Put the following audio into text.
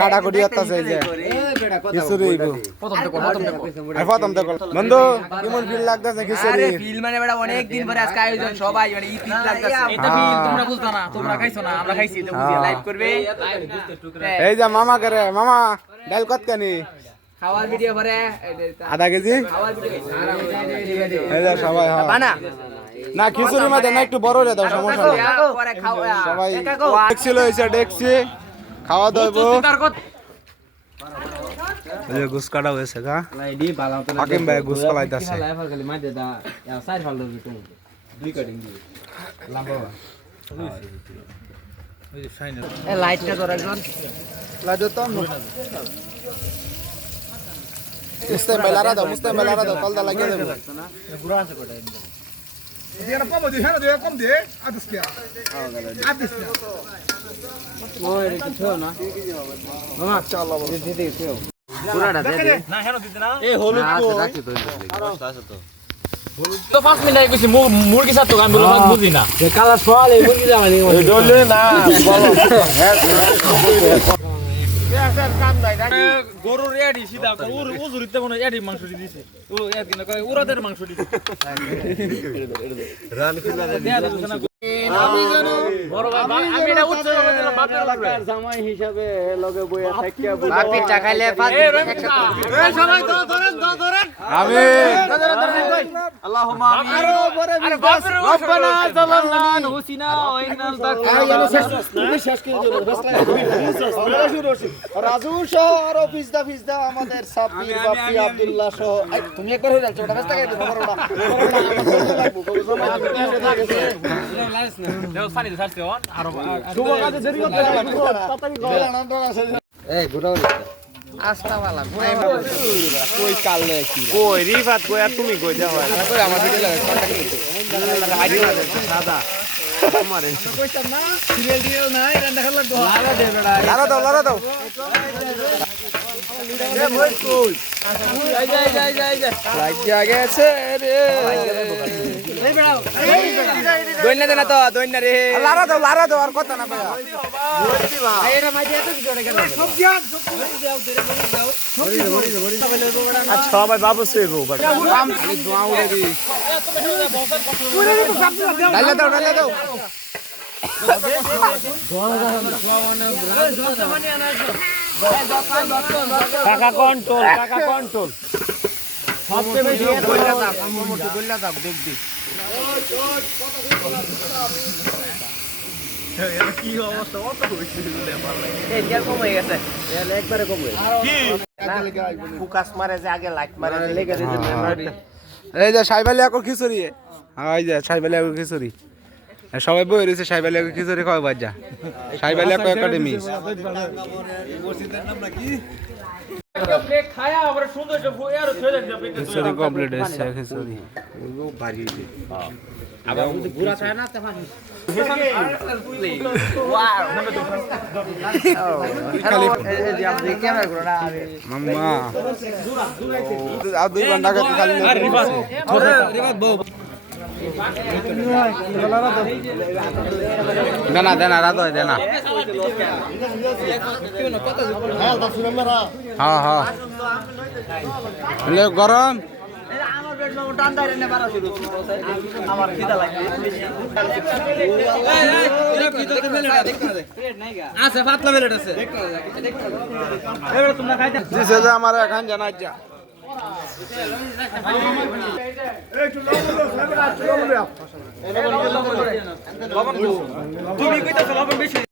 কাটাকুটি হচ্ছে এই যে খিচুড়ি প্রথম তো বন্ধু কেমন ফিল লাগতেছে খিচুড়ি? ফিল মানে বেটা অনেক দিন পরে আজকে আয়োজন সবাই মানে ই ফিল লাগতেছে। এটা ফিল তোমরা বুঝতা না, তোমরা খাইছো না, আমরা খাইছি তো বুঝি লাইভ করবে। এই যে মামা করে মামা ডাল কত কানি খাওয়ার ভিডিও করে আধা কেজি খাওয়ার ভিডিও এই যে সবাই বানা না খিচুড়ির মধ্যে না একটু বড় হলে দাও সমস্যা নেই পরে খাও সবাই দেখছি লইছে দেখছি খাওয়া দাওয়া এই যে গুস কাটা হয়েছে গা হাকিম ভাই গুস কালাইতাছে লাইটটা ধর একজন লাইট তো মুস্তাইম বেলারা দাও কলদা লাগিয়ে দেব গুড়া আছে কোটা দিনা কম দি হ্যাঁ দে কম দে আদিস কি ওই কিছু না মামা চলো দিতে দিও পুরাটা দে না হেন দিতে না এই হলুদ তো রাখি তো আছে তো তো 5 মিনিট কইছি মুরগি সাথে আমি বললাম বুঝি না যে কালা সওয়াল এই মুরগি জামানি ওই ডলে না বলো গরুর এডি সিধা উজুরিতে মনে এডি মাংস দিছে ও এড কিনা কয় উরাদের মাংস দিছে রান কিনা আমি জানো বড় বাবা আমি এটা উচ্চ দিলাম বাপের লাগার জামাই হিসাবে লগে বইয়া থাকিয়া বাপের চা খাইলে পাঁচ এই সবাই ধরেন আমিন আল্লাহুম্মা আমিন আরে বাপের রব্বানা জালালনা হুসিনা ওয়া ইন্নাল তাকওয়া শেষ করে দিল রাজু সহ আর ফিজদা আমাদের সাব্বির বাপি আব্দুল্লাহ সহ তুমি একবার হয়ে যাচ্ছ ওটা ব্যস্ত করে দাও বড়টা দেও সানি সারতে অন আর শুভ কাজে দেরি করতে তাড়াতাড়ি গলা নামটা আছে এই গুড়াও আস্তা वाला কই কালে কি কই রিফাত কই আর তুমি কই যাও কই আমার ভিডিও লাগে কন্টাক্ট নিতে হাইডি মারতে সাদা তোমারে কইছ না সিরিয়াল দিও না রান্না খাওয়া লাগবে লারা দাও এ মই কই যাই লাগিয়া গেছে রে এই বেড়াও দইনা দেনা তো দইনা রে লারা দাও আর কথা না ভাই এরা মাঝে এত কি জড়ে গেল সবজি দাও আচ্ছা ভাই বাবু সেবো ভাই কাম খালি দোয়া উড়ে দি ডালে দাও টাকা কন্ট্রোল সবচেয়ে বেশি গোল্লা দাও দেখবি কি অবস্থা অত হইছে এই যে কম হয়ে গেছে একবারে কম হয়ে কি ফোকাস মারে যে আগে লাইট মারে লেগে দিতে মেমরি এই যে সাইবালি আকো খিচুড়ি এই যে সাইবালি আকো খিচুড়ি সবাই বই রয়েছে সাইবালি আকো খিচুড়ি খাওয়া বাজা সাইবালি আকো একাডেমি প্লেট খায়া আবার সুন্দর যে আর থয়ে যাচ্ছে খিচুড়ি কমপ্লিট হয়েছে খিচুড়ি ভারী হয়েছে আবার যদি গুড়া চায় না তখন ওয়াও হ্যালো এই আপনি ক্যামেরা করো না মাম্মা আর 2 ঘন্টা কাছে খালি রিবাত বউ দেনা রাতো দেনা হ্যাঁ গরম আমার পেট মা ঠান্ডা রে না বারা শুরু আমার খিদা লাগবে আছে পাতলা বেলেট আছে এবারে তোমরা খাইতে দিছে যে আমার এখন জানাই যা লবণ তুমি কইতাছ লবণ বেশি